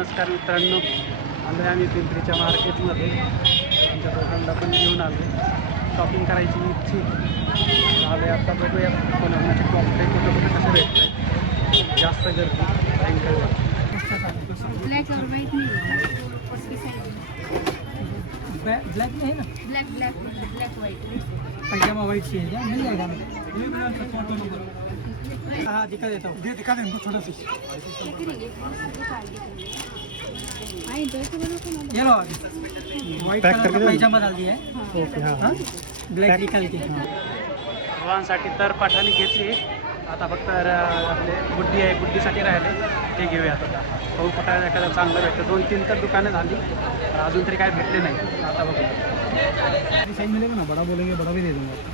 नमस्कार मित्रांनो. आलो आम्ही पिंपरीच्या मार्केटमध्ये आमच्या दोघांना पण घेऊन आलो शॉपिंग करायची इच्छी आलो आता बघूया कोणाकोणाचे कॉम्प्ले कुठं कुठं कसं भेटतं जास्त गर्दी भयंकर ब्लैक और वाइट नहीं ब्लैक में है ना? ब्लैक ब्लैक ब्लैक वाइट पैजामा वाइट चाहिए मिल जाएगा हाँ दिखा देता हूँ दिखा देंगे थोड़ा सा आई दो। तो तो ये लो व्हाइट कलर का पैजामा डाल दिया है। ओके हाँ। हाँ ब्लैक निकाल के। सर्वांसाठी तर पाठाने घेतली. आता फक्त आपले गुड्डी आहे गुड्डीसाठी राहिले. ते घेऊयात आता. भाऊ एखादं चांगलं भेटतं. दोन तीन तर दुकानं झाली. अजून तरी काय भेटले नाही. आता बघूया साइज़ मिलेगा ना? बड़ा बोलेंगे बड़ा भी दे दूँगा आपको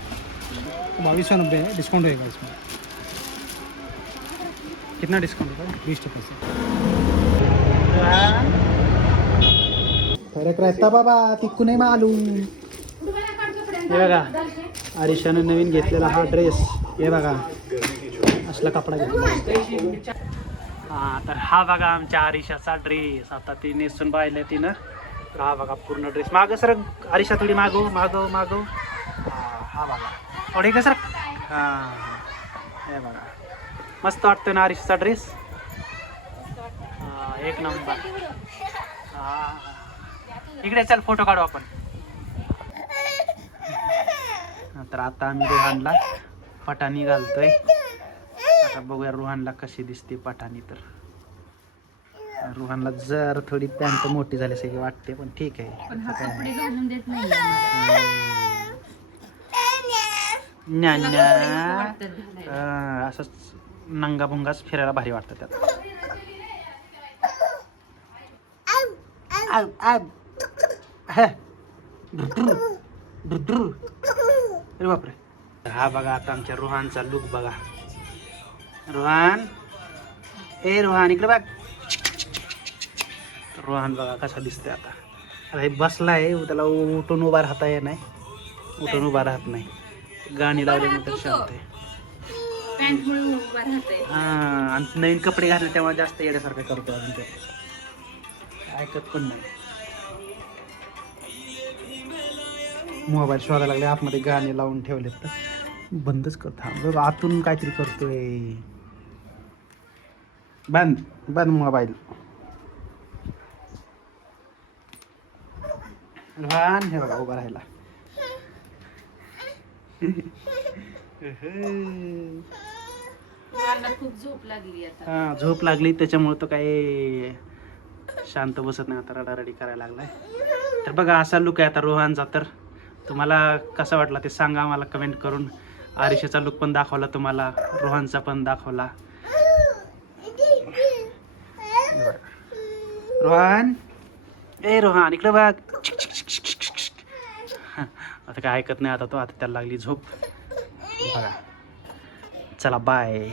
बाईस सौ नब्बे है डिस्काउंट होएगा इसमें? कितना डिस्काउंट होता बीस टू फरक रहता बाबा तिक्कू नाही मालूम. हे बघा आरिशानं नवीन घेतलेला हा ड्रेस हे बघा असला कपडा घेतला. हा तर हा बघा आमच्या आरिशाचा ड्रेस आता ती नेसून पाहिलं तिनं. तर हा बघा पूर्ण ड्रेस माग सर आरिशा थोडी मागव मागव मागव हा हा बघा. थोडी का सर हा. हे बघा. मस्त वाटतोय ना आरिशाचा ड्रेस एक नंबर. हा इकडे चल फोटो काढू आपण. तर आता आम्ही रोहानला पटाणी घालतोय. आता बघूया रोहानला कशी दिसते पटाणी तर. रोहानला जर थोडी पॅन्ट मोठी झाल्यासारखी वाटते पण ठीक आहे. वाटतं असंच. नंगा भुंगाच फिरायला भारी वाटतं त्यात. अरे बापरे. हा बघा आता आमच्या रोहानचा लुक बघा. रोहान. ए रोहान इकडे बघ. रोहान बघा कसा दिसतोय आता. आता हे बसलाय त्याला उठून उभा राहता येत नाही. उठून उभा राहत नाही. गाणी लावल्यानंतर शांत आहे. उभा राहतंय. हा आणि नवीन कपडे घातले तेव्हा जास्त येण्यासारखं करतो अजून ते. ऐकत पण नाही. मोबाईल शोधायला लागले आतमध्ये गाणे लावून ठेवलेत. तर बंदच कर थांब. बघ आतून काहीतरी करतोय. बंद बंद मोबाईल. रोहन हे बघा उभा राहिला. मला खूप झोप लागली आता. हा झोप लागली त्याच्यामुळे तो काही शांत बसत नाही आता रडारडी करायला लागलाय. तर बघा असा लुक आहे आता रोहानचा तर तुम्हाला कसा वाटला ते सांगा आम्हाला कमेंट करून. आरिशाचा लुक पण दाखवला तुम्हाला रोहनचा पण दाखवला. रोहन ए रोहन इकडे बघ. आता काय ऐकत नाही आता तो आता त्याला लागली झोप. बघा. चला बाय